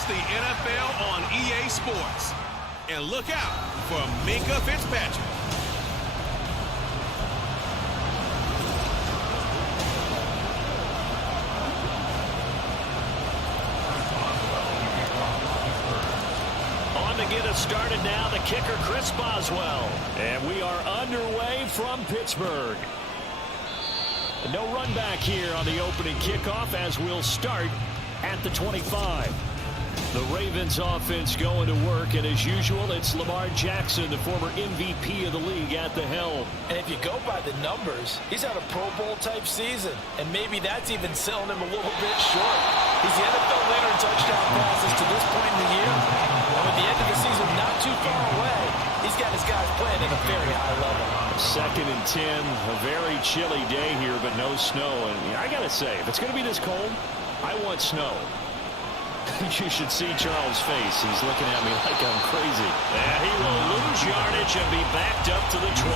It's the NFL on EA Sports. And look out for Minkah Fitzpatrick. On to get us started now, the kicker, Chris Boswell. And we are underway from Pittsburgh. No run back here on the opening kickoff as we'll start at the 25. The Ravens offense going to work, and as usual, it's Lamar Jackson, the former MVP of the league, at the helm. And if you go by the numbers, he's had a Pro Bowl-type season, and maybe that's even selling him a little bit short. He's the NFL leader in touchdown passes to this point in the year, and with the end of the season not too far away, he's got his guys playing at a very high level. 2nd and 10, a very chilly day here, but no snow. And I got to say, if it's going to be this cold, I want snow. You should see Charles' face. He's looking at me like I'm crazy. And he will lose yardage and be backed up to the 24.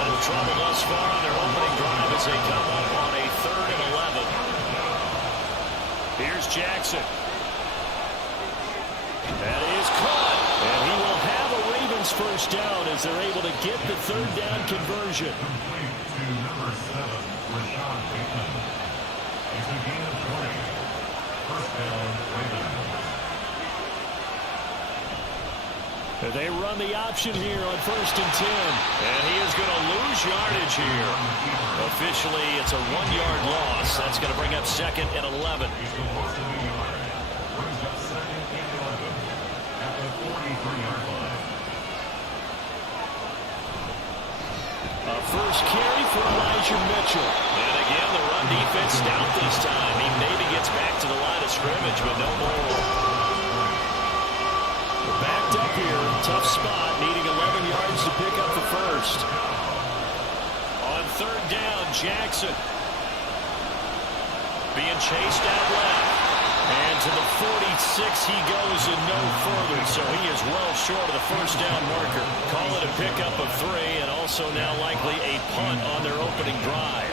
Little trouble thus far on their opening drive as they come up on a 3rd and 11. Here's Jackson. That is caught. And he will have a Ravens first down as they're able to get the 3rd down conversion. They run the option here on 1st and 10. And he is going to lose yardage here. Officially, it's a 1-yard loss. That's going to bring up 2nd and 11. A first carry for Elijah Mitchell. And again, the run defense stout this time. He maybe gets back to the line of scrimmage, but no more. Backed up here, tough spot, needing 11 yards to pick up the first. On 3rd down, Jackson being chased out left. And to the 46 he goes and no further, so he is well short of the first down marker. Call it a pickup of 3, and also now likely a punt on their opening drive.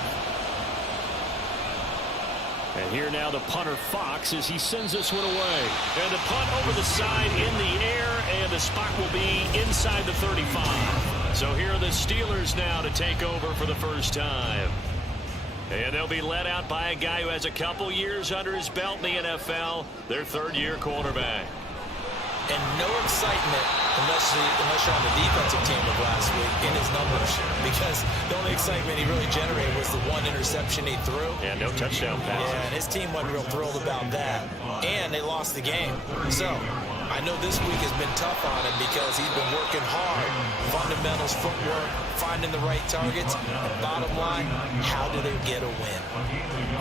And here now the punter, Fox, as he sends this one away. And the punt over the side in the air, and the spot will be inside the 35. So here are the Steelers now to take over for the first time. And they'll be led out by a guy who has a couple years under his belt in the NFL, their 3rd-year quarterback. And no excitement unless you're on the defensive team of last week in his numbers, because the only excitement he really generated was the 1 interception he threw. Yeah, no touchdown pass. Yeah, and his team wasn't real thrilled about that. And they lost the game. So I know this week has been tough on him because he's been working hard. Fundamentals, footwork, finding the right targets. And bottom line, how do they get a win?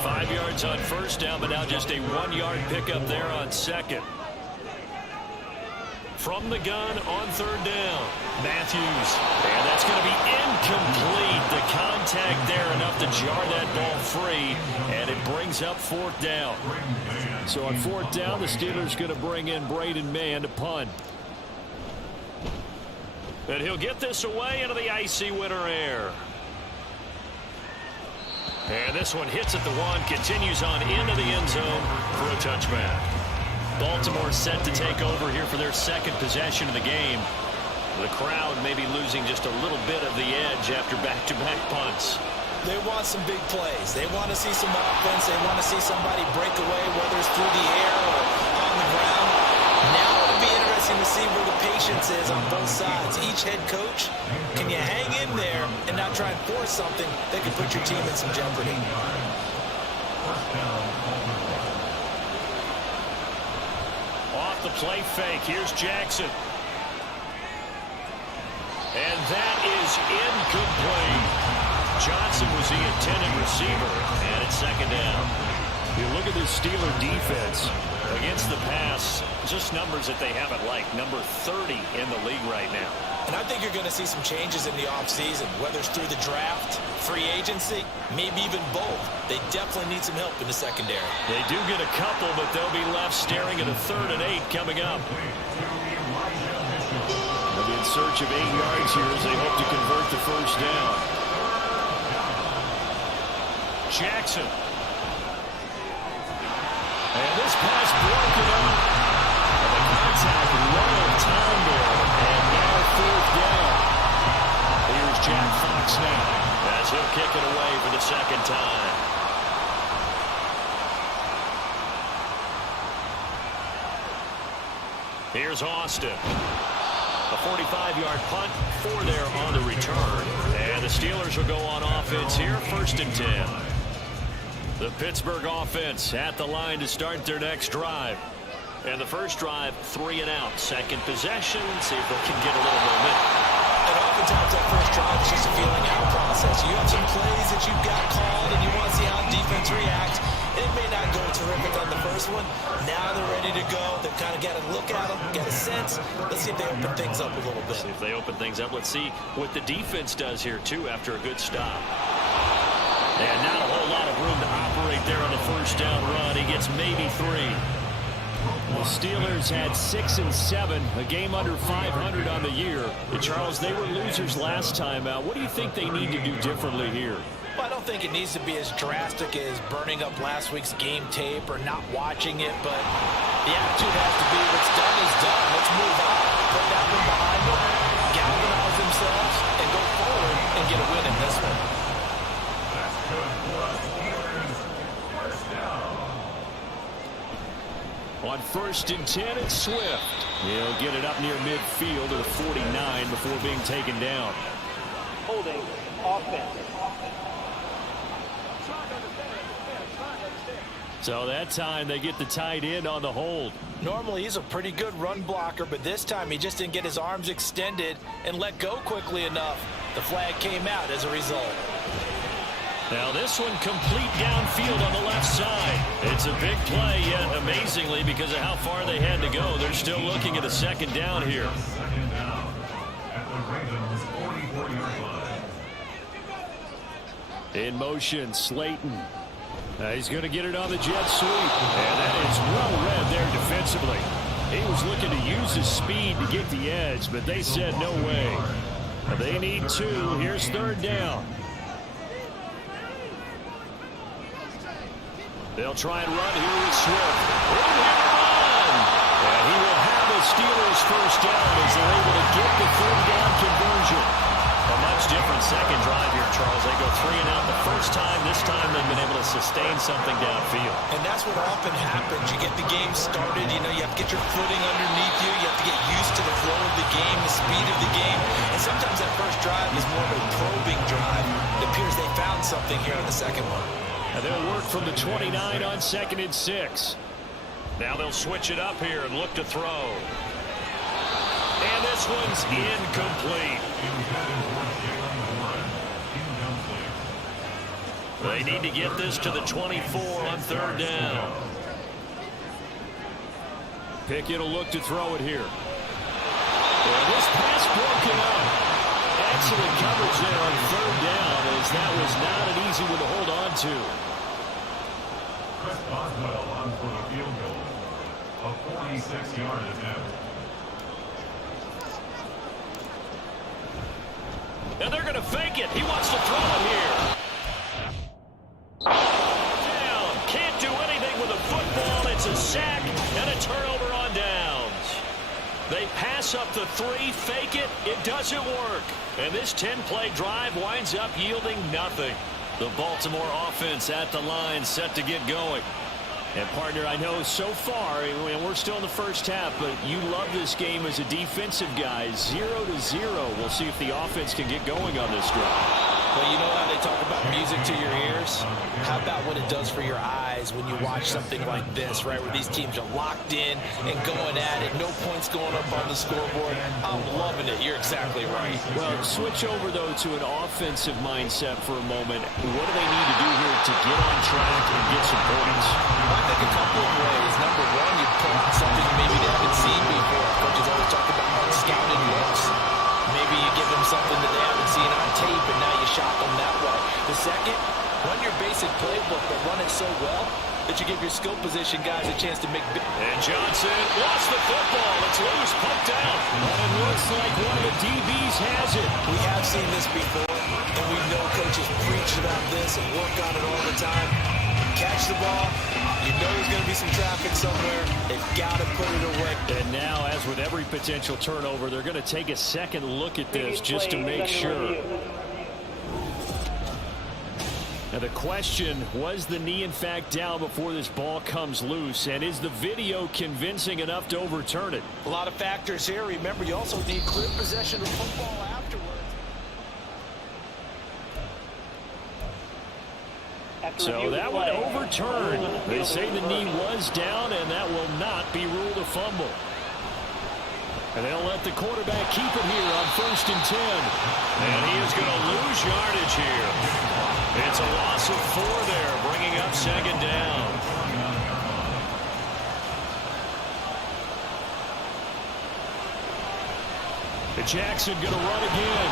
5 yards on 1st down, but now just a 1-yard pickup there on 2nd. From the gun on 3rd down, Matthews. And that's going to be incomplete. The contact there enough to jar that ball free, and it brings up 4th down. So on 4th down, the Steelers going to bring in Braden Mann to punt. And he'll get this away into the icy winter air. And this one hits at the 1, continues on into the end zone for a touchback. Baltimore set to take over here for their 2nd possession of the game. The crowd may be losing just a little bit of the edge after back-to-back punts. They want some big plays. They want to see some offense. They want to see somebody break away, whether it's through the air or on the ground. Now it'll be interesting to see where the patience is on both sides. Each head coach, can you hang in there and not try and force something that could put your team in some jeopardy? Off the play fake, here's Jackson. And that is incomplete. Johnson was the intended receiver, and it's 2nd down. You look at this Steeler defense against the pass, just numbers that they haven't liked. Number 30 in the league right now. And I think you're going to see some changes in the offseason, whether it's through the draft, free agency, maybe even both. They definitely need some help in the secondary. They do get a couple, but they'll be left staring at a 3rd and 8 coming up. They'll be in search of 8 yards here as they hope to convert the first down. Jackson. And this pass broken up. And the contact right on time there. And now 4th down. Here's Jack Fox now as he'll kick it away for the 2nd time. Here's Austin. A 45-yard punt, 4 there on the return. And the Steelers will go on offense here, 1st and 10. The Pittsburgh offense at the line to start their next drive. And the first drive, 3 and out. Second possession, see if they can get a little momentum. And oftentimes that first drive is just a feeling out process. You have some plays that you've got called and you want to see how defense reacts. It may not go terrific on the first one. Now they're ready to go. They've kind of got to look at them, get a sense. Let's see if they open things up a little bit. See if they open things up. Let's see what the defense does here, too, after a good stop. And not a whole lot of room to operate there on the first down run. He gets maybe 3. The Steelers had 6 and 7, a game under 500 on the year. And Charles, they were losers last time out. What do you think they need to do differently here? Well, I don't think it needs to be as drastic as burning up last week's game tape or not watching it, but the attitude has to be what's done is done. Let's move on, put that one behind them, galvanize themselves, and go forward and get a win in this one. On 1st and 10, it's Swift. He'll get it up near midfield to the 49 before being taken down. Holding offense. So that time they get the tight end on the hold. Normally he's a pretty good run blocker, but this time he just didn't get his arms extended and let go quickly enough. The flag came out as a result. Now this one complete downfield on the left side. It's a big play, yet amazingly, because of how far they had to go, they're still looking at a 2nd down here. In motion, Slayton. He's going to get it on the jet sweep. And that is well read there defensively. He was looking to use his speed to get the edge, but they said no way. They need 2. Here's 3rd down. They'll try and run here with Swift. And he will have the Steelers first down as they're able to get the 3rd down conversion. A much different second drive here, Charles. They go 3 and out the first time. This time they've been able to sustain something downfield. And that's what often happens. You get the game started. You know, you have to get your footing underneath you. You have to get used to the flow of the game, the speed of the game. And sometimes that first drive is more of a probing drive. It appears they found something here in the second one. And they'll work from the 29 on 2nd and 6. Now they'll switch it up here and look to throw. And this one's incomplete. They need to get this to the 24 on 3rd down. Pickett will look to throw it here. And this pass broken up. Excellent coverage there on 3rd down, as that was not an easy one to hold on to. Chris Boswell on for the field goal, a 46-yard attempt. And they're going to fake it. He wants to throw it here. Down. Can't do anything with a football. It's a sack and a turnover on downs. They pass up the 3, fake it. It doesn't work. And this 10-play drive winds up yielding nothing. The Baltimore offense at the line, set to get going. And, partner, I know so far, and we're still in the first half, but you love this game as a defensive guy. 0-0. We'll see if the offense can get going on this drive. Well, you know how they talk about music to your ears? How about what it does for your eyes when you watch something like this, right, where these teams are locked in and going at it, no points going up on the scoreboard? I'm loving it. You're exactly right. Well, switch over, though, to an offensive mindset for a moment. What do they need to do here to get on track and get some points? I think a couple of ways. Number one, you put on something maybe they haven't seen before. Coaches always talk about unscouted looks. Maybe you give them something that they haven't seen on tape, and now you shock them that way. The second, run your basic playbook, but run it so well that you give your skill position guys a chance to make big. And Johnson lost the football. It's loose, pumped out. And it looks like one of the DBs has it. We have seen this before, and we know coaches preach about this and work on it all the time. Catch the ball, You know there's going to be some traffic somewhere. They've got to put it away. And now, as with every potential turnover, they're going to take a second look at this just to make sure. Now the question, was the knee in fact down before this ball comes loose? And is the video convincing enough to overturn it? A lot of factors here. Remember, you also need clear possession of football afterwards. So that one overturned. They say the knee was down, and that will not be ruled a fumble. And they'll let the quarterback keep it here on 1st and 10. And he is going to lose yardage here. It's a loss of 4 there, bringing up 2nd down. Jackson going to run again.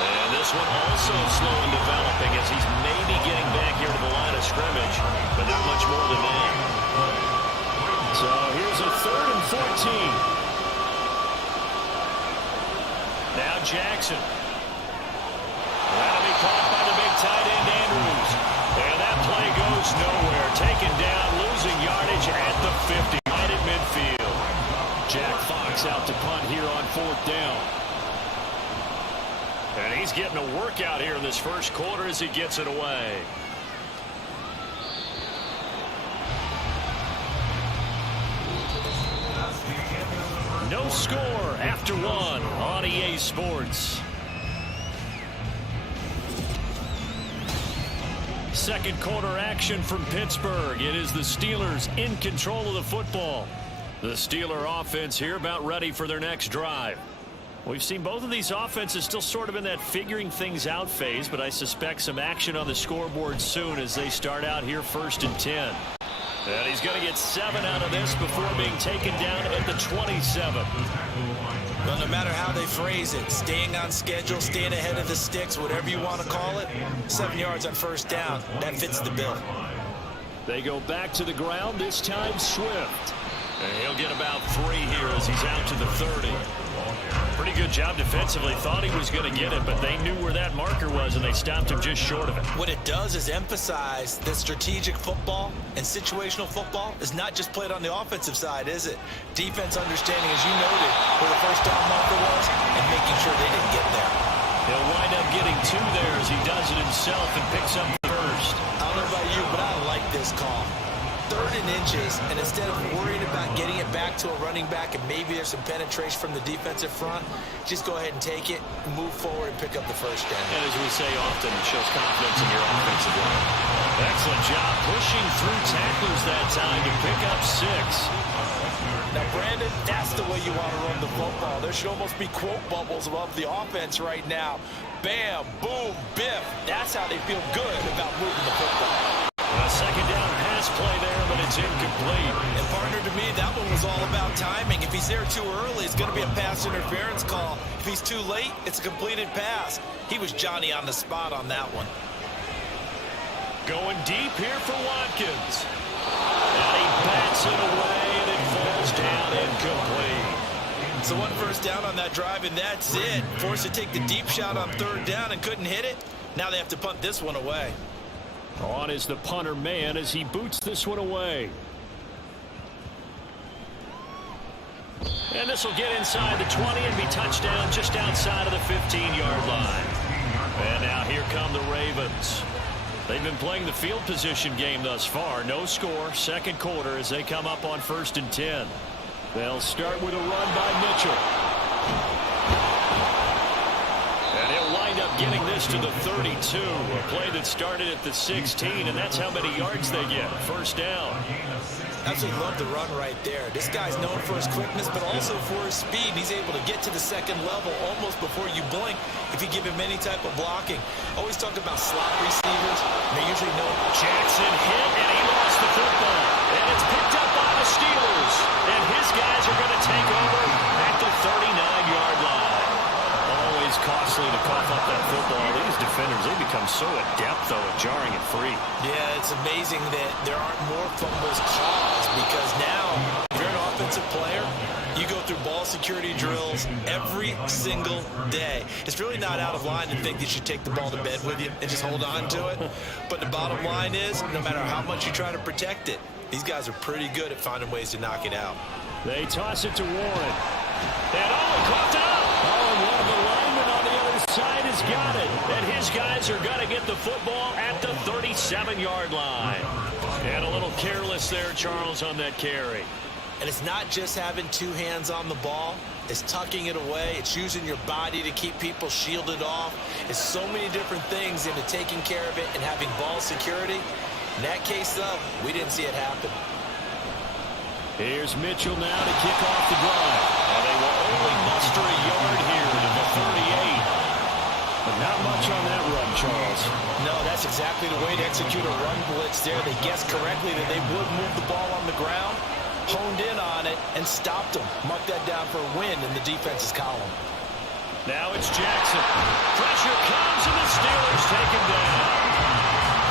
And this one also slow in developing as he's maybe getting back here to the line of scrimmage, but not much more than that. So here's a 3rd and 14. Now Jackson. That'll be caught by the big tight end Andrews. And that play goes nowhere. Taken down, losing yardage at the 50. Right at midfield. Jack Fox out to punt here on 4th down. And he's getting a workout here in this first quarter as he gets it away. No score after 1 on EA Sports. Second quarter action from Pittsburgh. It is the Steelers in control of the football. The Steeler offense here about ready for their next drive. We've seen both of these offenses still sort of in that figuring things out phase, but I suspect some action on the scoreboard soon as they start out here 1st and 10. And he's going to get 7 out of this before being taken down at the 27. Well, no matter how they phrase it, staying on schedule, staying ahead of the sticks, whatever you want to call it, 7 yards on 1st down, that fits the bill. They go back to the ground, this time Swift. And he'll get about 3 here as he's out to the 30. Pretty good job defensively. Thought he was going to get it, but they knew where that marker was, and they stopped him just short of it. What it does is emphasize that strategic football and situational football is not just played on the offensive side, is it? Defense understanding, as you noted, where the 1st down marker was and making sure they didn't get there. He'll wind up getting 2 there as he does it himself and picks up the 1st. I don't know about you, but I like this call. 3rd and inches, and instead of worrying about getting it back to a running back and maybe there's some penetration from the defensive front, just go ahead and take it, move forward, and pick up the 1st down. And as we say often, it shows confidence in your offensive line. Excellent job pushing through tacklers that time to pick up 6. Now, Brandon, that's the way you want to run the football. There should almost be quote bubbles above the offense right now. Bam, boom, biff. That's how they feel good about moving the football. A 2nd down pass play there, but it's incomplete. And partner, to me, that one was all about timing. If he's there too early, it's going to be a pass interference call. If he's too late, it's a completed pass. He was Johnny on the spot on that one. Going deep here for Watkins. And he bats it away, and it falls down incomplete. So 1 1st down on that drive, and that's it. Forced to take the deep shot on 3rd down and couldn't hit it. Now they have to punt this one away. On is the punter man as he boots this one away. And this will get inside the 20 and be touchdown just outside of the 15-yard line. And now here come the Ravens. They've been playing the field position game thus far. No score, 2nd quarter as they come up on 1st and 10. They'll start with a run by Mitchell. And he'll wind up getting this to the 32. A play that started at the 16, and that's how many yards they get. 1st down. Absolutely love the run right there. This guy's known for his quickness, but also for his speed. He's able to get to the 2nd level almost before you blink if you give him any type of blocking. Always talk about slot receivers. They usually know. Jackson hit, and he lost the football. And it's picked up by the Steelers. And his guys are going to take over at the 39-yard line. Always costly to cough up that football. These defenders, they become so adept, though, at jarring it free. Yeah, it's amazing that there aren't more fumbles caused because now, if you're an offensive player, You go through ball security drills every single day. It's really not out of line to think that you should take the ball to bed with you and just hold on to it. But the bottom line is, no matter how much you try to protect it, these guys are pretty good at finding ways to knock it out. They toss it to Warren. And he caught it up. Oh, and one of the linemen on the other side has got it. And his guys are going to get the football at the 37-yard line. And a little careless there, Charles, on that carry. And it's not just having two hands on the ball. It's tucking it away. It's using your body to keep people shielded off. It's so many different things into taking care of it and having ball security. In that case, though, we didn't see it happen. Here's Mitchell now to kick off the drive. And they will only muster a yard here to the 38. But not much on that run, Charles. No, that's exactly the way to execute a run blitz there. They guessed correctly that they would move the ball on the ground, honed in on it, and stopped them. Mark that down for a win in the defense's column. Now it's Jackson. Pressure comes, and the Steelers take him down.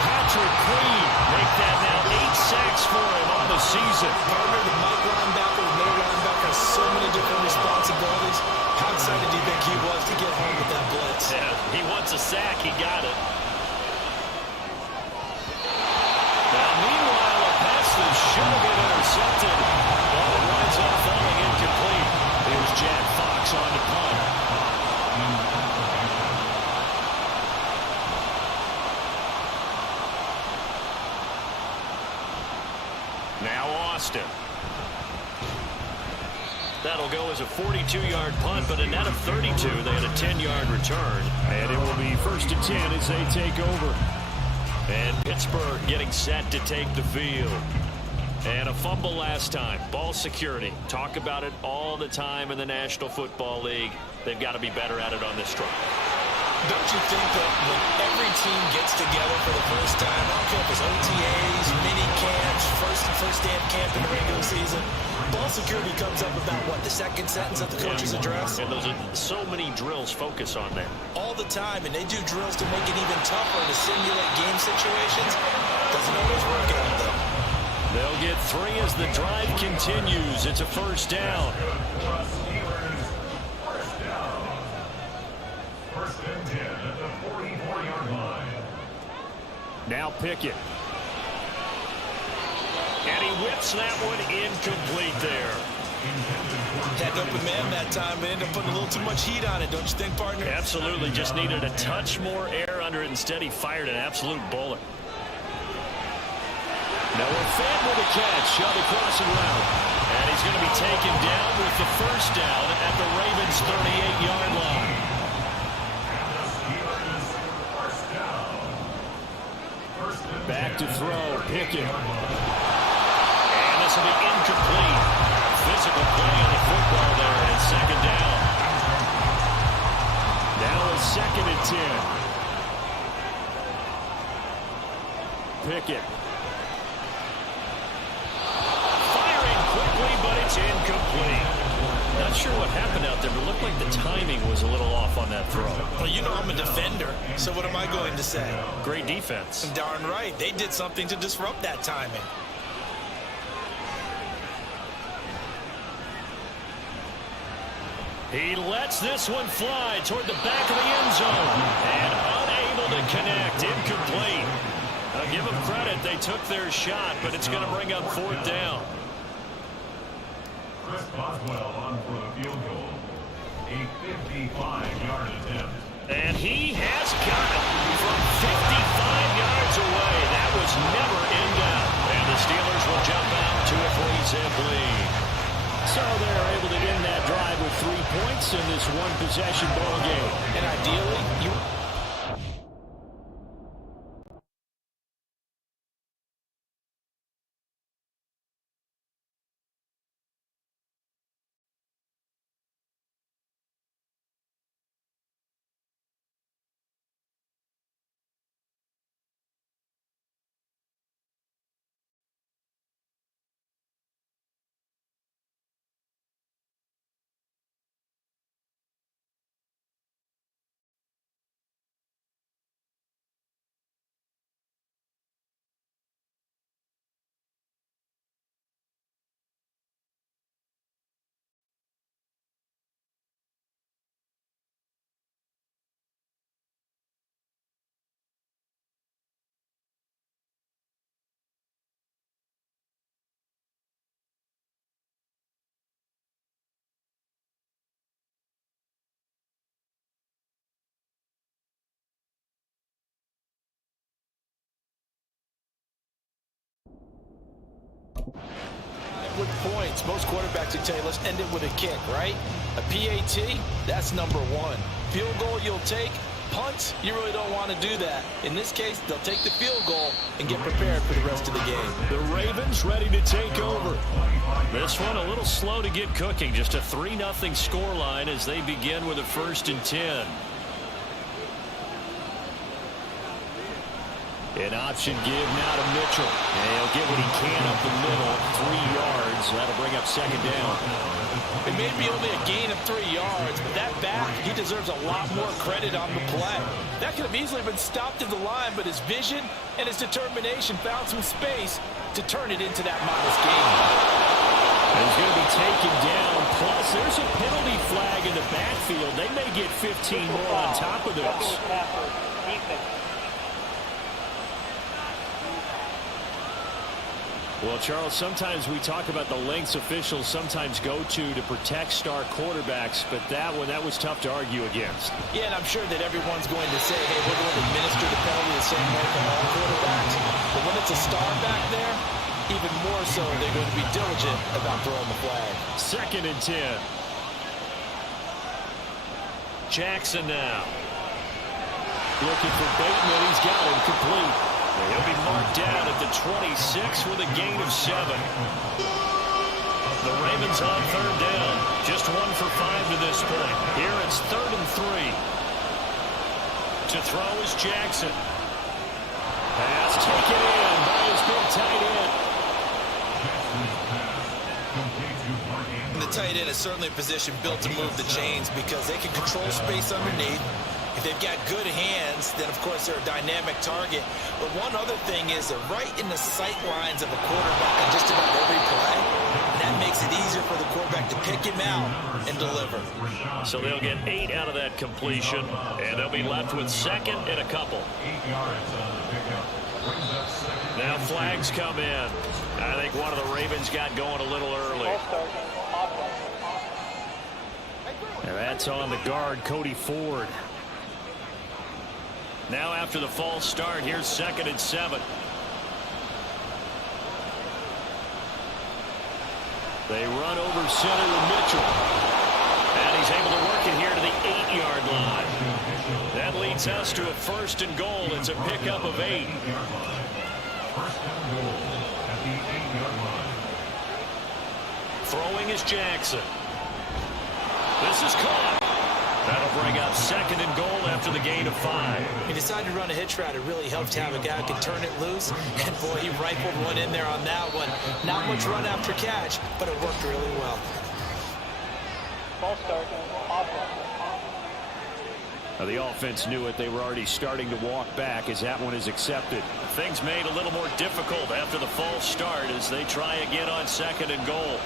Patrick Queen make that now 8 sacks for him on the season. Partner, the Mike linebacker, the middle linebacker, has so many different responsibilities. How excited do you think he was to get home with that blitz? Yeah, he wants a sack. He got it. Now, meanwhile, a pass that should have been intercepted. Well, it winds up falling incomplete. Here's Jack Fox on the punt. Now Austin. That'll go as a 42-yard punt, but a net of 32. They had a 10-yard return. And it will be 1st and 10 as they take over. And Pittsburgh getting set to take the field. And a fumble last time. Ball security. Talk about it all the time in the National Football League. They've got to be better at it on this drive. Don't you think that when every team gets together for the first time, I don't care if it's OTAs, mini camps, first day of camp in the regular season, ball security comes up about, what, the second sentence of the coach's address? And those are so many drills focus on that. All the time, and they do drills to make it even tougher to simulate game situations. Doesn't always work out, though. They'll get 3 as the drive continues. It's a first down. First and 10 at the 44-yard line. Now Pickett. And he whips that one incomplete there. Had an open man that time, but ended up putting a little too much heat on it, don't you think, partner? Absolutely. Just needed a touch more air under it. Instead, he fired an absolute bullet. Noah Fant with a catch on the crossing route. And he's going to be taken down with the first down at the Ravens' 38-yard line. Back to throw, Pickett. And this will be incomplete. Physical play on the football there, and it's second down. Now a 2nd and 10. Pickett. Firing quickly, but it's incomplete. Not sure what happened out there, but it looked like the timing was a little off on that throw. Well, you know I'm a defender, so what am I going to say? Great defense. Darn right. They did something to disrupt that timing. He lets this one fly toward the back of the end zone. And unable to connect. Incomplete. I'll give them credit. They took their shot, but it's going to bring up 4th down. Chris Boswell on for the field goal. A 55-yard attempt. And he has got it from 55 yards away. That was never in doubt. And the Steelers will jump out to a 3-zip lead. So they're able to end that drive with 3 points in this one-possession ball game. And ideally, you With points, most quarterbacks would tell you, let's end it with a kick, right? A PAT, that's number one. Field goal you'll take. Punts, you really don't want to do that. In this case, they'll take the field goal and get prepared for the rest of the game. The Ravens ready to take over. This one a little slow to get cooking. Just a 3-0 scoreline as they begin with a 1st and 10. An option give now to Mitchell. And he'll get what he can up the middle. 3 yards. That'll bring up 2nd down. It may be only a gain of 3 yards, but that back, he deserves a lot more credit on the play. That could have easily been stopped at the line, but his vision and his determination found some space to turn it into that modest gain. And he's going to be taken down. Plus, there's a penalty flag in the backfield. They may get 15 more on top of this. Well, Charles, sometimes we talk about the lengths officials sometimes go to protect star quarterbacks, but that one, that was tough to argue against. Yeah, and I'm sure that everyone's going to say, hey, we're going to administer the penalty the same way for all quarterbacks. But when it's a star back there, even more so, they're going to be diligent about throwing the flag. 2nd and 10. Jackson now. Looking for Bateman. He's got him complete. He'll be marked down at the 26 with a gain of 7. The Ravens on 3rd down. Just 1 for 5 to this point. Here it's 3rd and 3. To throw is Jackson. Pass taken in by his big tight end. And the tight end is certainly a position built to move the chains because they can control space underneath. If they've got good hands, then, of course, they're a dynamic target. But one other thing is they're right in the sight lines of a quarterback on just about every play. And that makes it easier for the quarterback to pick him out and deliver. So they'll get 8 out of that completion, and they'll be left with 2nd and a couple. 8 yards on the pickup. Brings up 2nd. Now flags come in. I think one of the Ravens got going a little early. And that's on the guard, Cody Ford. Now after the false start, here's 2nd and 7. They run over center with Mitchell. And he's able to work it here to the 8-yard line. That leads us to a 1st and goal. It's a pickup of 8. 1st and goal at the 8-yard line. Throwing is Jackson. This is caught. That'll bring up 2nd and goal after the gain of 5. He decided to run a hitch route. It really helped to have a guy who can turn it loose. And, boy, he rifled one in there on that one. Not much run after catch, but it worked really well. False start. Offense. Now the offense knew it. They were already starting to walk back as that one is accepted. Things made a little more difficult after the false start as they try again on 2nd and goal.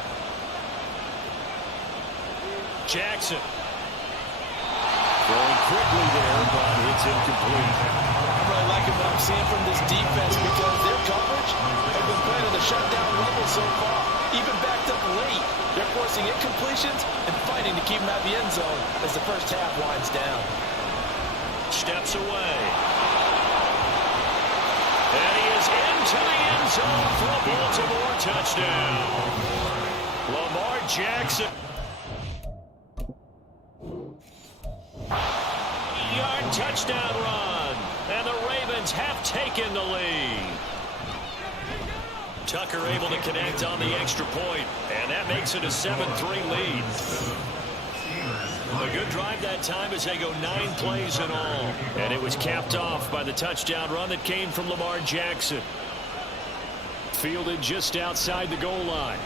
Jackson. Going quickly there, but it's incomplete. I'm really liking what I'm seeing from this defense because their coverage has been playing at a shutdown level so far. Even backed up late, they're forcing incompletions and fighting to keep them out of the end zone as the first half winds down. Steps away. And he is into the end zone for a Baltimore touchdown. Lamar Jackson. Touchdown run, and the Ravens have taken the lead. Tucker able to connect on the extra point, and that makes it a 7-3 lead. A good drive that time as they go 9 plays in all, and it was capped off by the touchdown run that came from Lamar Jackson. Fielded just outside the goal line.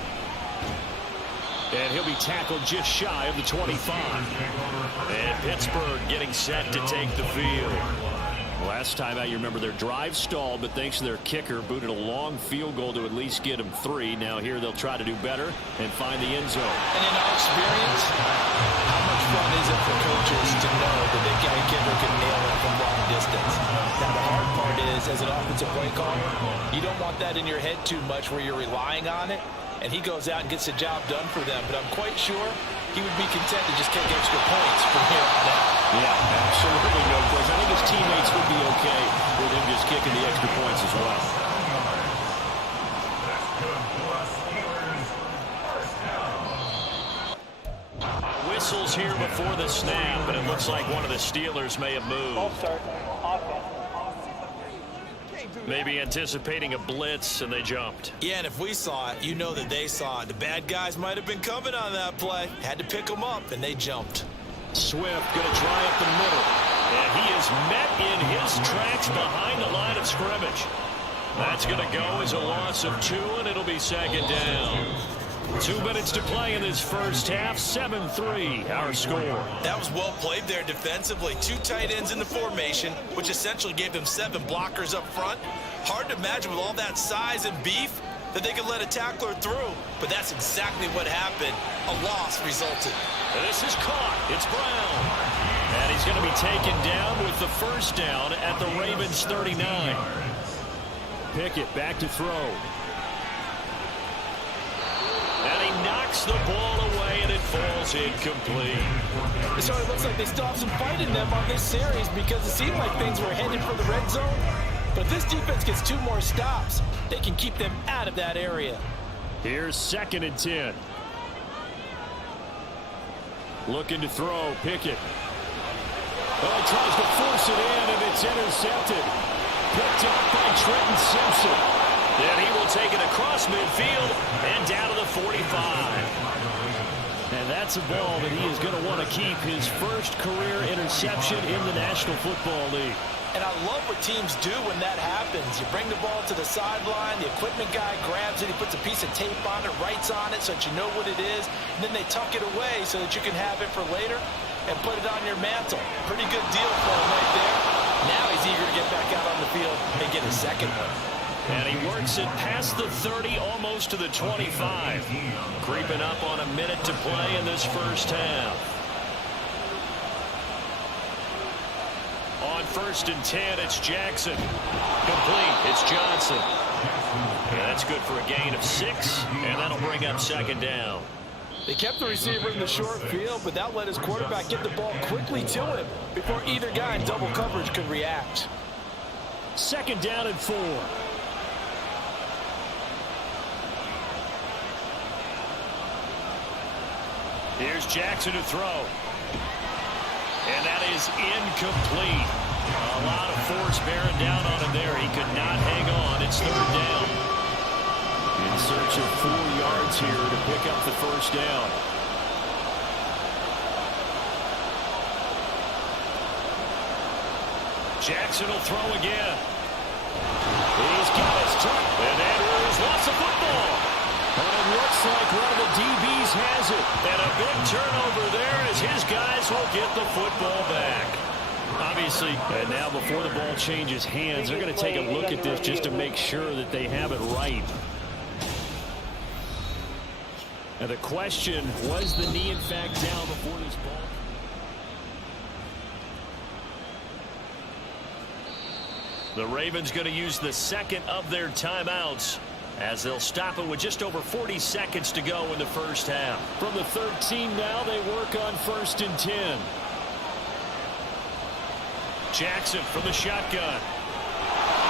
And he'll be tackled just shy of the 25. And Pittsburgh getting set to take the field. Last time out, you remember their drive stalled, but thanks to their kicker, booted a long field goal to at least get them 3. Now here they'll try to do better and find the end zone. And in our experience, how much fun is it for coaches to know that they got a kicker can nail it from long distance? Now the hard part is, as an offensive play caller, you don't want that in your head too much where you're relying on it. And he goes out and gets the job done for them. But I'm quite sure he would be content to just kick extra points from here on out. Yeah, absolutely no question. I think his teammates would be okay with him just kicking the extra points as well. That's good plus whistles here before the snap, but it looks like one of the Steelers may have Ball moved. start, offense. Maybe anticipating a blitz, and they jumped. Yeah, and if we saw it, you know that they saw it. The bad guys might have been coming on that play. Had to pick them up, and they jumped. Swift going to try up the middle. And he is met in his tracks behind the line of scrimmage. That's going to go as a loss of 2, and it'll be second down. 2 minutes to play in this first half. 7-3, our score. That was well played there defensively. 2 tight ends in the formation, which essentially gave them 7 blockers up front. Hard to imagine with all that size and beef that they could let a tackler through, but that's exactly what happened. A loss resulted. And this is caught. It's Brown. And he's going to be taken down with the first down at the Ravens 39. Pickett back to throw. And he knocks the ball away, and it falls incomplete. So it looks like they still have some fight in them on this series because it seemed like things were headed for the red zone. But if this defense gets 2 more stops, they can keep them out of that area. Here's 2nd and 10. Looking to throw, Pickett. Oh, tries to force it in, and it's intercepted. Picked up by Trenton Simpson. And he will take it across midfield and down to the 45. And that's a ball that he is going to want to keep, his first career interception in the National Football League. And I love what teams do when that happens. You bring the ball to the sideline, the equipment guy grabs it, he puts a piece of tape on it, writes on it so that you know what it is, and then they tuck it away so that you can have it for later and put it on your mantle. Pretty good deal for him right there. Now he's eager to get back out on the field and get a second one. And he works it past the 30, almost to the 25. Creeping up on a minute to play in this first half. On 1st and 10, it's Jackson. Complete. It's Johnson. And that's good for a gain of 6, and that'll bring up 2nd down. They kept the receiver in the short field, but that let his quarterback get the ball quickly to him before either guy in double coverage could react. 2nd down and 4. Here's Jackson to throw. And that is incomplete. A lot of force bearing down on him there. He could not hang on. It's 3rd down. In search of 4 yards here to pick up the first down. Jackson will throw again. He's got his turn. And Andrews lost the football. And it looks like one of the DBs has it. And a big turnover there as his guys will get the football back. Obviously, and now before the ball changes hands, they're going to take a look at this just to make sure that they have it right. And the question, was the knee in fact down before this ball? The Ravens going to use the 2nd of their timeouts as they'll stop it with just over 40 seconds to go in the first half. From the 13 now, they work on 1st and 10. Jackson from the shotgun.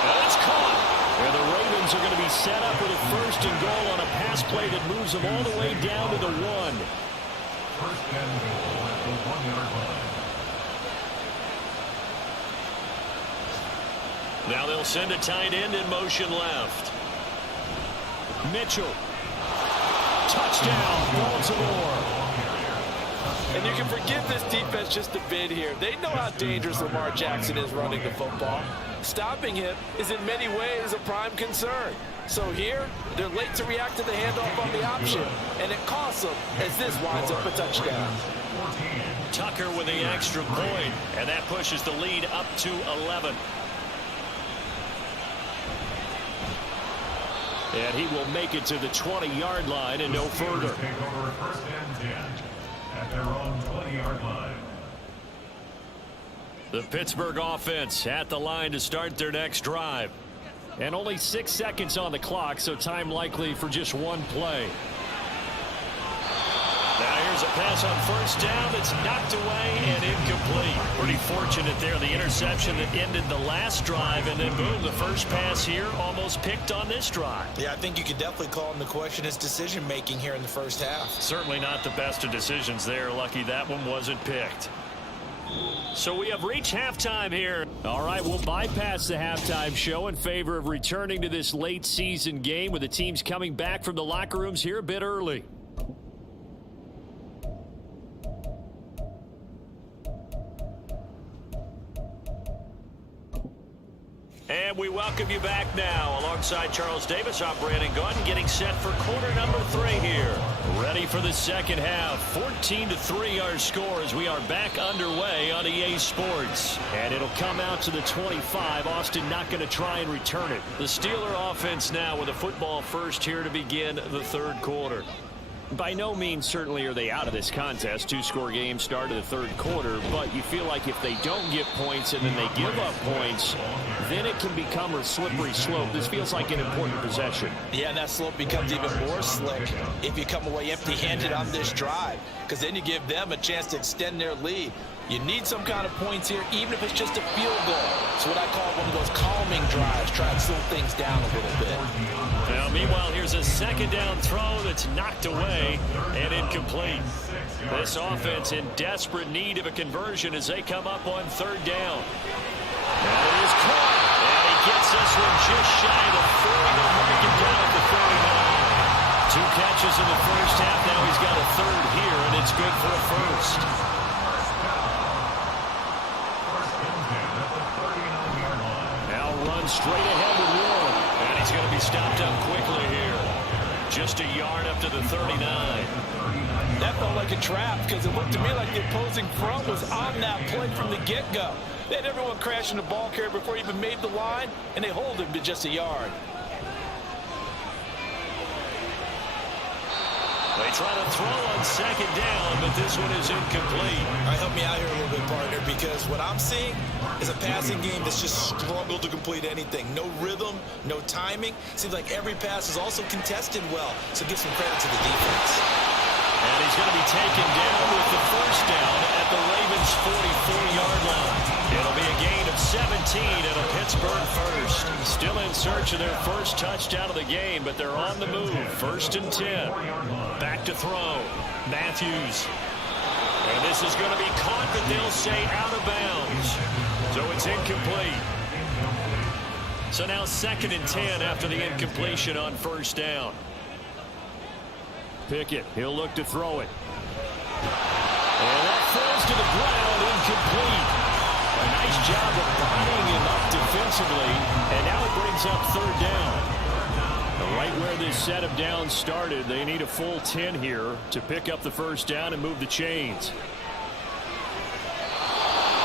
And it's caught. And the Ravens are going to be set up with a 1st and goal on a pass play that moves them all the way down to the 1. 1st and goal at the 1-yard line. Now they'll send a tight end in motion left. Mitchell. Touchdown, Baltimore. And you can forgive this defense just a bit here. They know how dangerous Lamar Jackson is running the football. Stopping him is in many ways a prime concern. So here, they're late to react to the handoff on the option, and it costs them as this winds up a touchdown. Tucker with the extra point, and that pushes the lead up to 11. And he will make it to the 20-yard line and no further. Take over 1st and 10 at their own 20-yard line. The Pittsburgh offense at the line to start their next drive. And only 6 seconds on the clock, so time likely for just one play. Now here's a pass on first down that's knocked away and incomplete. Pretty fortunate there, the interception that ended the last drive, and then boom, the first pass here almost picked on this drive. Yeah, I think you could definitely call him to question his decision-making here in the first half. Certainly not the best of decisions there. Lucky that one wasn't picked. So we have reached halftime here. All right, we'll bypass the halftime show in favor of returning to this late season game with the teams coming back from the locker rooms here a bit early. And we welcome you back now. Alongside Charles Davis, I'm Brandon Gaudin, getting set for quarter number 3 here. Ready for the second half. 14-3 our score as we are back underway on EA Sports. And it'll come out to the 25. Austin not going to try and return it. The Steeler offense now with a football first here to begin the third quarter. By no means certainly are they out of this contest. 2-score game start of the third quarter, but you feel like if they don't get points and then they give up points, then it can become a slippery slope. This feels like an important possession. Yeah, and that slope becomes even more slick if you come away empty-handed on this drive, because then you give them a chance to extend their lead. You need some kind of points here, even if it's just a field goal. It's what I call one of those calming drives. Try and slow things down a little bit. Now, meanwhile, here's a second down throw that's knocked away and incomplete. This offense in desperate need of a conversion as they come up on third down. That is caught, and he gets this one just shy of the 40. They'll mark him down at the 39. 2 catches in the first half. Now he's got a third here, and it's good for a first. Now runs straight ahead with Warren, and he's going to be stopped up quickly here. Just a yard up to the 39. That felt like a trap because it looked to me like the opposing front was on that play from the get-go. They had everyone crashing the ball carrier before he even made the line, and they hold him to just a yard. They try to throw on second down, but this one is incomplete. All right, help me out here a little bit, partner, because what I'm seeing is a passing game that's just struggled to complete anything. No rhythm, no timing. Seems like every pass is also contested well, so give some credit to the defense. And he's going to be taken down with the first down at the Ravens' 44-yard line. It'll be a gain of 17 and a Pittsburgh first. Still in search of their first touchdown of the game, but they're on the move. 1st and 10. Back to throw. Matthews. And this is going to be caught, but they'll say out of bounds. So it's incomplete. So now 2nd and 10 after the incompletion on first down. Pickett, he'll look to throw it. And that falls to the ground, incomplete. A nice job of bodying him up defensively, and now it brings up third down. Right where this set of downs started, they need a full 10 here to pick up the first down and move the chains.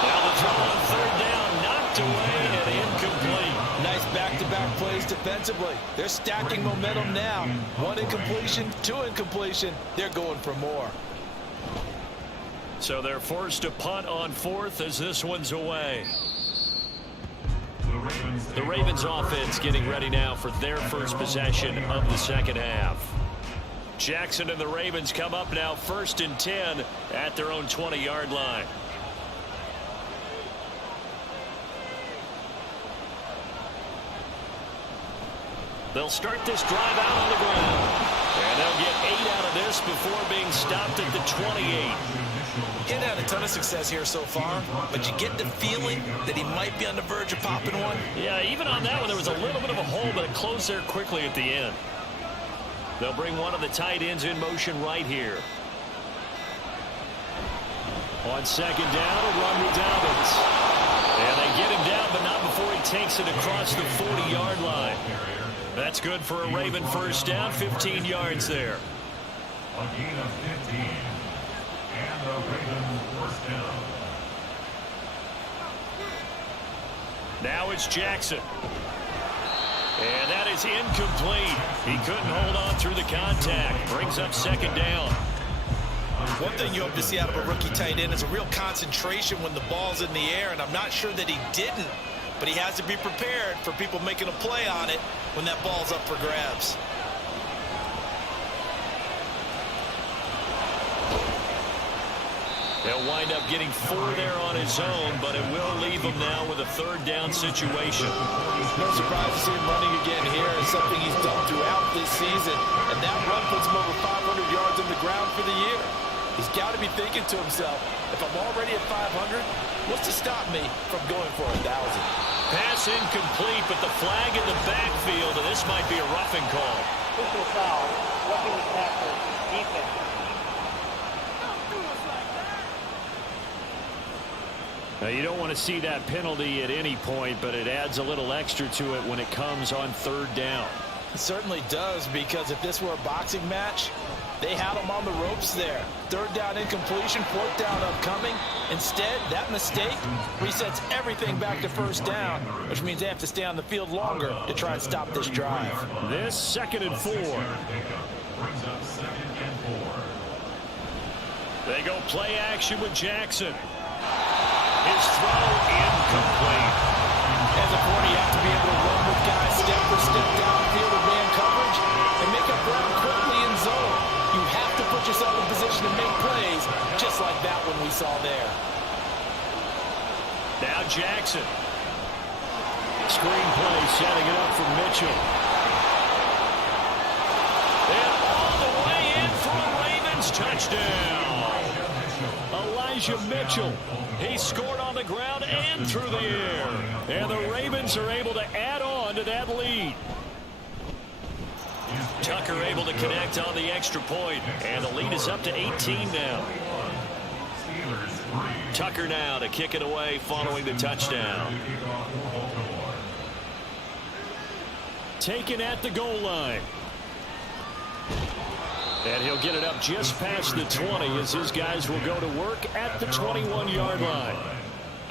Now the throw on third down, knocked away and incomplete. Nice back-to-back plays defensively. They're stacking momentum now. 1 incompletion, 2 incompletion. They're going for more. So they're forced to punt on 4th as this one's away. The Ravens offense getting ready now for their first possession of the second half. Jackson and the Ravens come up now 1st and 10 at their own 20-yard line. They'll start this drive out on the ground. And they'll get 8 out of this before being stopped at the 28. He hadn't had a ton of success here so far, but you get the feeling that he might be on the verge of popping one. Yeah, even on that one, there was a little bit of a hole, but it closed there quickly at the end. They'll bring one of the tight ends in motion right here. On second down, a run with Dobbins. And they get him down, but not before he takes it across the 40-yard line. That's good for a Raven first down, 15 yards there. A gain of 15. And the Ravens first down. Now it's Jackson. And that is incomplete. He couldn't hold on through the contact. Brings up second down. One thing you hope to see out of a rookie tight end is a real concentration when the ball's in the air, and I'm not sure that he didn't, but he has to be prepared for people making a play on it when that ball's up for grabs. He'll wind up getting 4 there on his own, but it will leave him now with a 3rd down situation. No surprise to see him running again here. It's something he's done throughout this season, and that run puts him over 500 yards on the ground for the year. He's got to be thinking to himself, if I'm already at 500, what's to stop me from going for 1,000? Pass incomplete, but the flag in the backfield, and this might be a roughing call. Personal foul, roughing the passer, defense. Now, you don't want to see that penalty at any point, but it adds a little extra to it when it comes on 3rd down. It certainly does, because if this were a boxing match, they had him on the ropes there. 3rd down incompletion, 4th down upcoming. Instead, that mistake resets everything back to 1st down, which means they have to stay on the field longer to try and stop this drive. This 2nd and 4. Brings up 2nd and 4. They go play action with Jackson. His throw incomplete. As a 40, you have to be able to run with guys step for step downfield in man coverage and make up ground quickly in zone. You have to put yourself in position to make plays, just like that one we saw there. Now Jackson. Screenplay setting it up for Mitchell. And all the way in for a Ravens touchdown. Elijah Mitchell. He scored on the ground and through the air. And the Ravens are able to add on to that lead. Tucker able to connect on the extra point, and the lead is up to 18 now. Tucker now to kick it away following the touchdown. Taken at the goal line. And he'll get it up just past the 20 as his guys will go to work at the 21-yard line.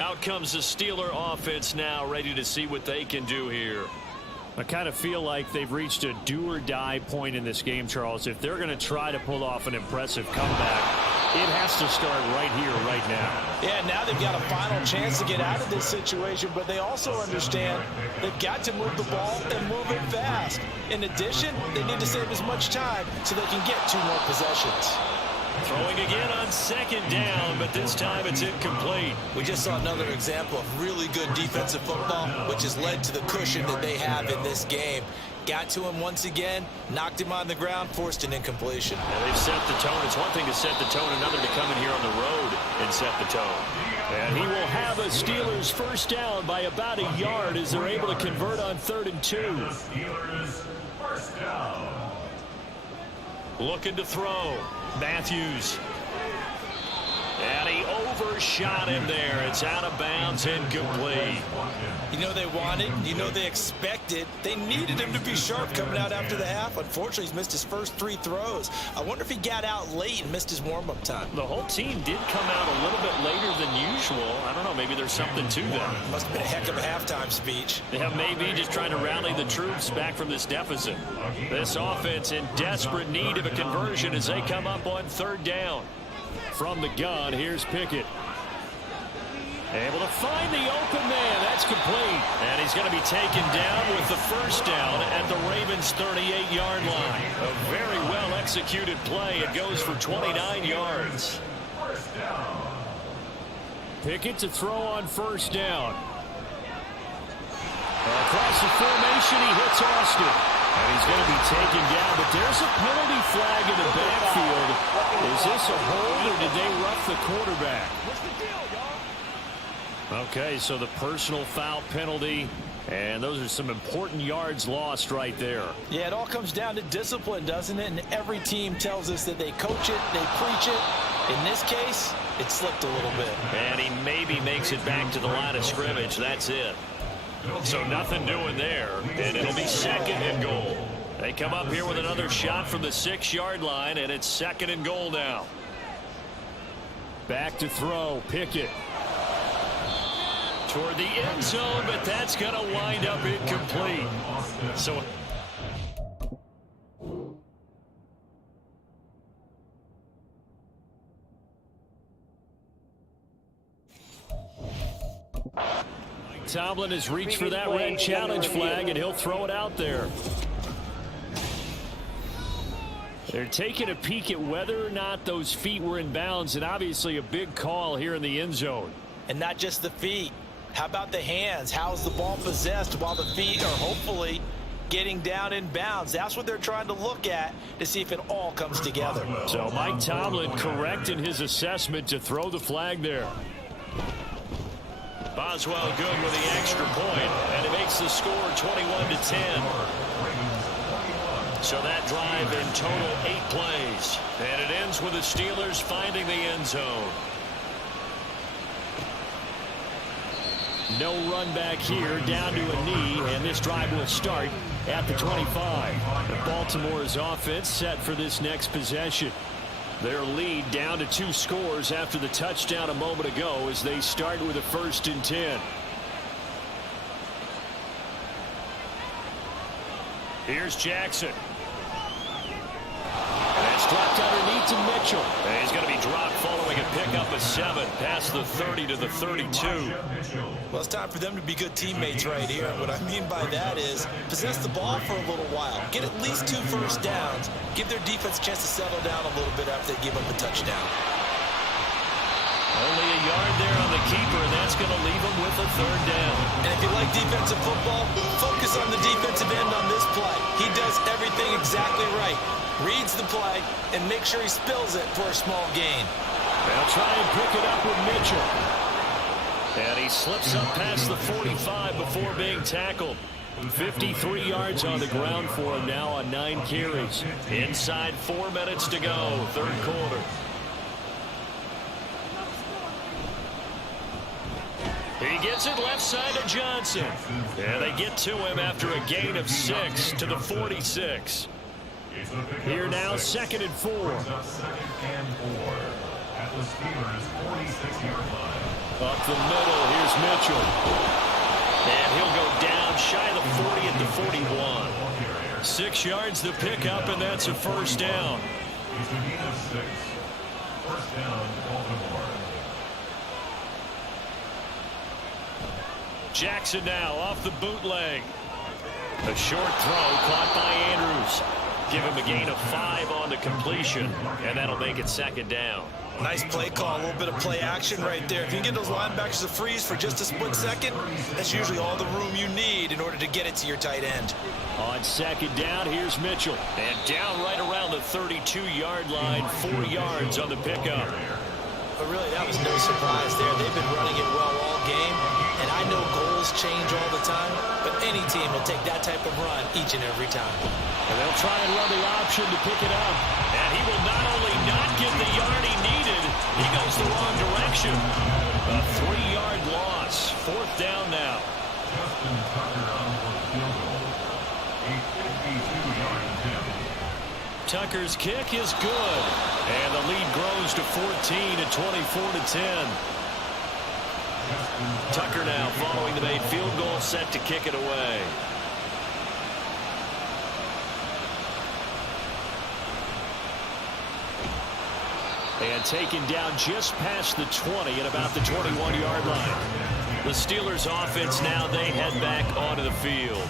Out comes the Steeler offense now, ready to see what they can do here. I kind of feel like they've reached a do-or-die point in this game, Charles. If they're going to try to pull off an impressive comeback, it has to start right here, right now. Yeah, now they've got a final chance to get out of this situation, but they also understand they've got to move the ball and move it fast. In addition, they need to save as much time so they can get 2 more possessions. Throwing again on 2nd down, but this time it's incomplete. We just saw another example of really good defensive football, which has led to the cushion that they have in this game. Got to him once again, knocked him on the ground, forced an incompletion. And they've set the tone. It's one thing to set the tone, another to come in here on the road and set the tone. And he will have a Steelers 1st down by about a yard as they're able to convert on 3rd and 2. Steelers 1st down. Looking to throw. Matthews. And he overshot him there. It's out of bounds, incomplete. You know they wanted, you know they expected, they needed him to be sharp coming out after the half. Unfortunately, he's missed his first 3 throws. I wonder if he got out late and missed his warm-up time. The whole team did come out a little bit later than usual. I don't know, maybe there's something to that. Must have been a heck of a halftime speech. Yeah, maybe just trying to rally the troops back from this deficit. This offense in desperate need of a conversion as they come up on 3rd down. From the gun, here's Pickett. Able to find the open man. That's complete. And he's going to be taken down with the 1st down at the Ravens' 38-yard line. A very well-executed play. It goes for 29 yards. Pickett to throw on 1st down. Across the formation, he hits Austin. And he's going to be taken down, but there's a penalty flag in the backfield. Is this a hold, or did they rough the quarterback? Okay, so the personal foul penalty, and those are some important yards lost right there. Yeah, it all comes down to discipline, doesn't it? And every team tells us that they coach it, they preach it. In this case, it slipped a little bit. And he maybe makes it back to the line of scrimmage. That's it. So nothing doing there, and it'll be 2nd and goal. They come up here with another shot from the 6-yard line, and it's 2nd and goal now. Back to throw, Pickett. Toward the end zone, but that's going to wind up incomplete. So Tomlin has reached for that red challenge flag, and he'll throw it out there. They're taking a peek at whether or not those feet were in bounds, and obviously a big call here in the end zone. And not just the feet. How about the hands? How's the ball possessed while the feet are hopefully getting down in bounds? That's what they're trying to look at to see if it all comes together. So Mike Tomlin correct in his assessment to throw the flag there. Boswell good with the extra point, and it makes the score 21-10. So that drive in total 8 plays, and it ends with the Steelers finding the end zone. No run back here, down to a knee, and this drive will start at the 25. Baltimore's offense set for this next possession. Their lead down to 2 scores after the touchdown a moment ago as they start with a 1st and 10. Here's Jackson. That's dropped underneath to Mitchell. And he's going to be dropped following a pickup of 7 past the 30 to the 32. Well, it's time for them to be good teammates right here. And what I mean by that is possess the ball for a little while. Get at least 2 first downs. Give their defense a chance to settle down a little bit after they give up a touchdown. Only a yard there on the keeper, and that's going to leave him with a 3rd down. And if you like defensive football, focus on the defensive end on this play. He does everything exactly right. Reads the play and make sure he spills it for a small gain. They'll try and pick it up with Mitchell. And he slips up past the 45 before being tackled. 53 yards on the ground for him now on 9 carries. Inside 4 minutes to go, 3rd quarter. He gets it left side to Johnson. And they get to him after a gain of 6 to the 46. Here now, 2nd and 4. At the Steelers' 46-yard line. Up the middle, here's Mitchell. And he'll go down shy of the 40 at the 41. 6 yards to pick up, and that's a 1st down. He's a gain of 6. 1st down, Baltimore. Jackson now off the bootleg. A short throw caught by Andrews. Give him a gain of 5 on the completion, and that'll make it 2nd down. Nice play call, a little bit of play action right there. If you can get those linebackers to freeze for just a split second, that's usually all the room you need in order to get it to your tight end. On 2nd down, here's Mitchell. And down right around the 32-yard line, 4 yards on the pickup. But really, that was no surprise there. They've been running it well all game, and I know goals change all the time, but any team will take that type of run each and every time. And they'll try and run the option to pick it up. And he will not only not get the yard he needed, he goes the wrong direction. A 3-yard loss. 4th down now. Justin Tucker on for the field goal. A 52-yard attempt. Tucker's kick is good. And the lead grows to 14 at 24-10. Tucker now following the made field goal, set to kick it away. And taken down just past the 20 at about the 21-yard line. The Steelers offense now, they head back onto the field.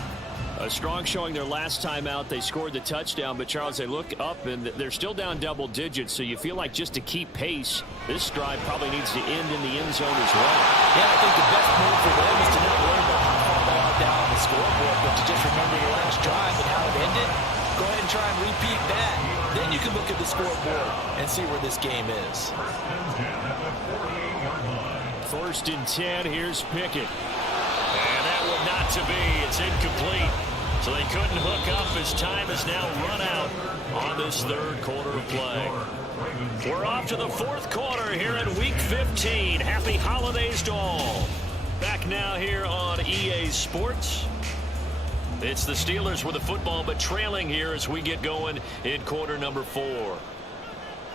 A strong showing their last time out. They scored the touchdown, but Charles, they look up and they're still down double digits, so you feel like just to keep pace, this drive probably needs to end in the end zone as well. Yeah, I think the best move for them is to not worry about how far they are down on the scoreboard, but to just remember the last drive and how it ended. Go ahead and try and repeat that. Then you can look at the scoreboard and see where this game is. 1st and 10, here's Pickett. And that would not to be. It's incomplete. So they couldn't hook up as time is now run out on this 3rd quarter of play. We're off to the 4th quarter here in Week 15. Happy holidays to all. Back now here on EA Sports. It's the Steelers with the football, but trailing here as we get going in quarter number 4.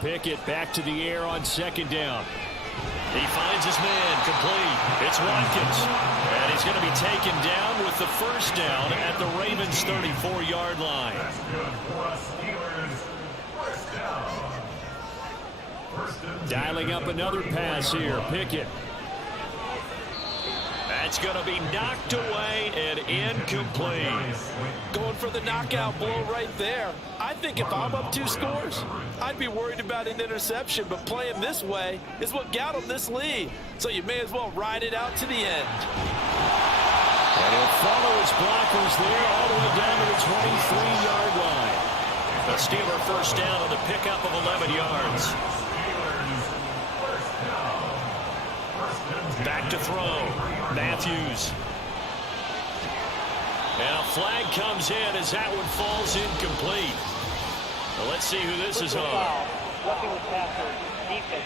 Pickett back to the air on 2nd down. He finds his man complete. It's Watkins. And he's going to be taken down with the 1st down at the Ravens' 34-yard line. That's good for us, Steelers. 1st down. Dialing up another pass here. Pickett. That's going to be knocked away and incomplete. Going for the knockout blow right there. I think if I'm up 2 scores, I'd be worried about an interception, but playing this way is what got him this lead. So you may as well ride it out to the end. And he'll follow his blockers there all the way down to the 23-yard line. The Steeler first down on the pickup of 11 yards. Back to throw. Matthews. And a flag comes in as that one falls incomplete. Well, let's see who this is on. Roughing the passer, defense.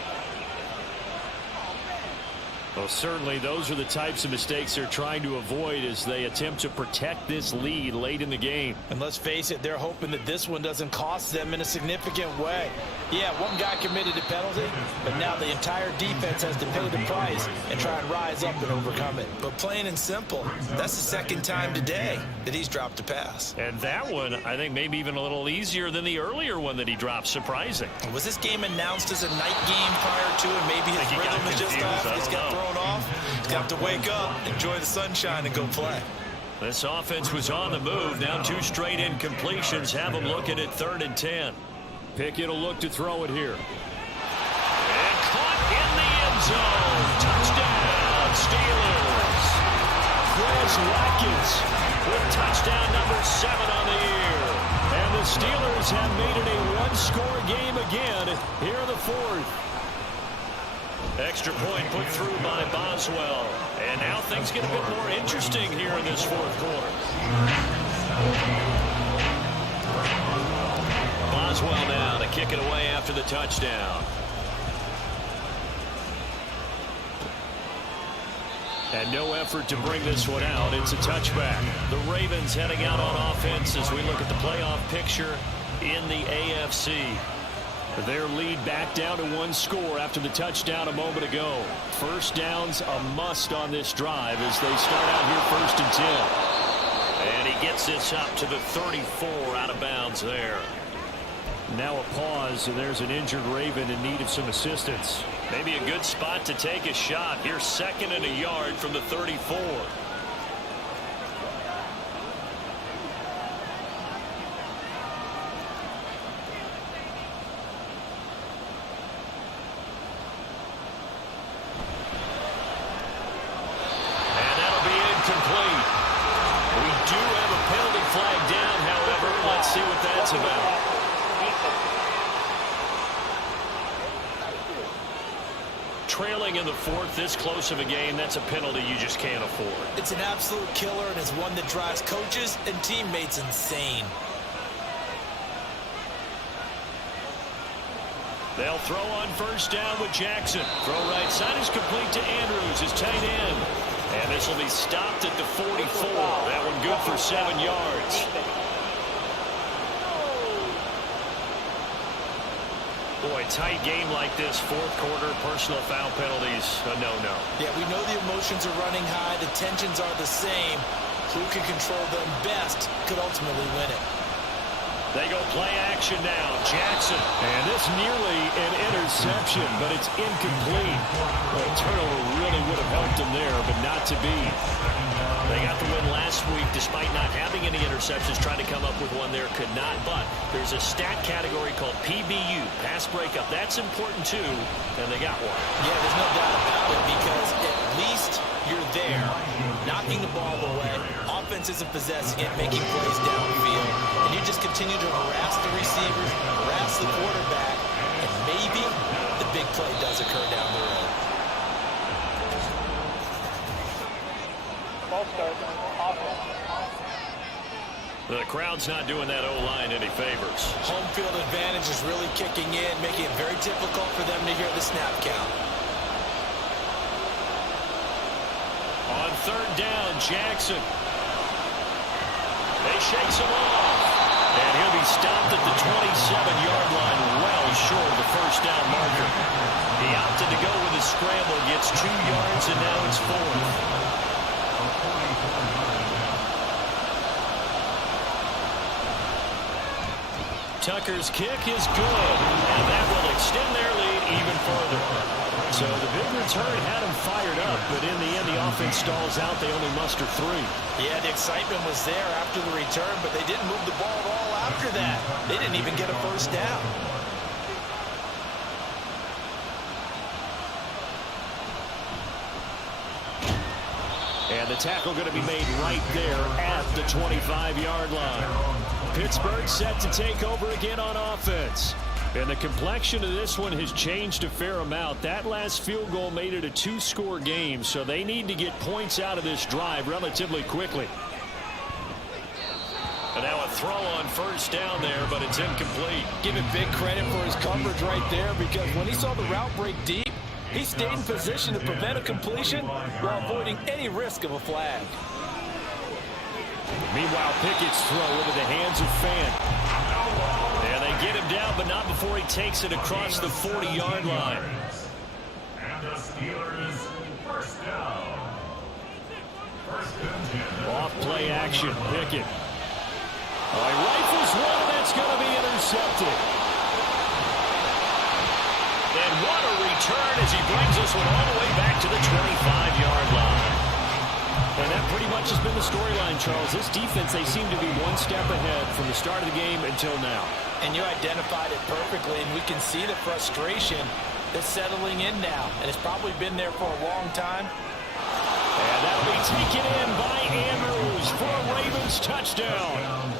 Well, certainly those are the types of mistakes they're trying to avoid as they attempt to protect this lead late in the game. And let's face it, they're hoping that this one doesn't cost them in a significant way. Yeah, one guy committed a penalty, but now the entire defense has to pay the price and try and rise up and overcome it. But plain and simple, that's the second time today that he's dropped a pass. And that one, I think, maybe even a little easier than the earlier one that he dropped. Surprising. Was this game announced as a night game prior to, and maybe his rhythm is just off? He's got thrown off. He's got to wake up, enjoy the sunshine, and go play. This offense was on the move. Now 2 straight incompletions have them looking at 3rd and 10. Pickett will look to throw it here. And caught in the end zone. Touchdown, Steelers. Chris Watkins with touchdown number 7 on the year. And the Steelers have made it a 1-score game again here in the 4th. Extra point put through by Boswell. And now things get a bit more interesting here in this 4th quarter. Boswell now to kick it away after the touchdown. And no effort to bring this one out. It's a touchback. The Ravens heading out on offense as we look at the playoff picture in the AFC. Their lead back down to 1 score after the touchdown a moment ago. First down's a must on this drive as they start out here 1st and 10. And he gets this up to the 34 out of bounds there. Now a pause, and there's an injured Raven in need of some assistance. Maybe a good spot to take a shot. Here's 2nd and a yard from the 34. Trailing in the 4th, this close of a game, that's a penalty you just can't afford. It's an absolute killer, and it's one that drives coaches and teammates insane. They'll throw on first down with Jackson. Throw right side is complete to Andrews, his tight end. And this will be stopped at the 44. That one good for 7 yards. Boy, tight game like this, 4th quarter, personal foul penalties, a no-no. Yeah, we know the emotions are running high, the tensions are the same. Who can control them best could ultimately win it. They go play action now. Jackson. And this nearly an interception, but it's incomplete. Well, a turnover really would have helped them there, but not to be. They got the win last week despite not having any interceptions. Tried to come up with one there, could not. But there's a stat category called PBU, pass breakup. That's important too, and they got one. Yeah, there's no doubt about it because at least you're there, knocking the ball away. Offense isn't possessing it, making plays downfield. And you just continue to harass the receivers, harass the quarterback, and maybe the big play does occur down the road. Ball start, offense. The crowd's not doing that O-line any favors. Home field advantage is really kicking in, making it very difficult for them to hear the snap count. On 3rd down, Jackson. They shakes him off. And he'll be stopped at the 27-yard line, well short of the first down marker. He opted to go with his scramble, gets 2 yards, and now it's 4th. Tucker's kick is good, and that will extend their lead even further. So the big return had them fired up, but in the end, the offense stalls out. They only muster 3. Yeah, the excitement was there after the return, but they didn't move the ball at all after that. They didn't even get a first down. And the tackle going to be made right there at the 25-yard line. Pittsburgh set to take over again on offense. And the complexion of this one has changed a fair amount. That last field goal made it a 2-score game, so they need to get points out of this drive relatively quickly. And now a throw on first down there, but it's incomplete. Give him big credit for his coverage right there, because when he saw the route break deep, he stayed in position to prevent a completion while avoiding any risk of a flag. Meanwhile, Pickett's throw into the hands of Fant. And they get him down, but not before he takes it across the 40-yard line. And the Steelers first down. First and 10. Off play action, Pickett. Oh, he rifles one, that's going to be intercepted. And what a return as he brings this one all the way back to the 25-yard line. And that pretty much has been the storyline, Charles. This defense, they seem to be one step ahead from the start of the game until now. And you identified it perfectly, and we can see the frustration that's settling in now. And it's probably been there for a long time. And that'll be taken in by Andrews for a Ravens touchdown.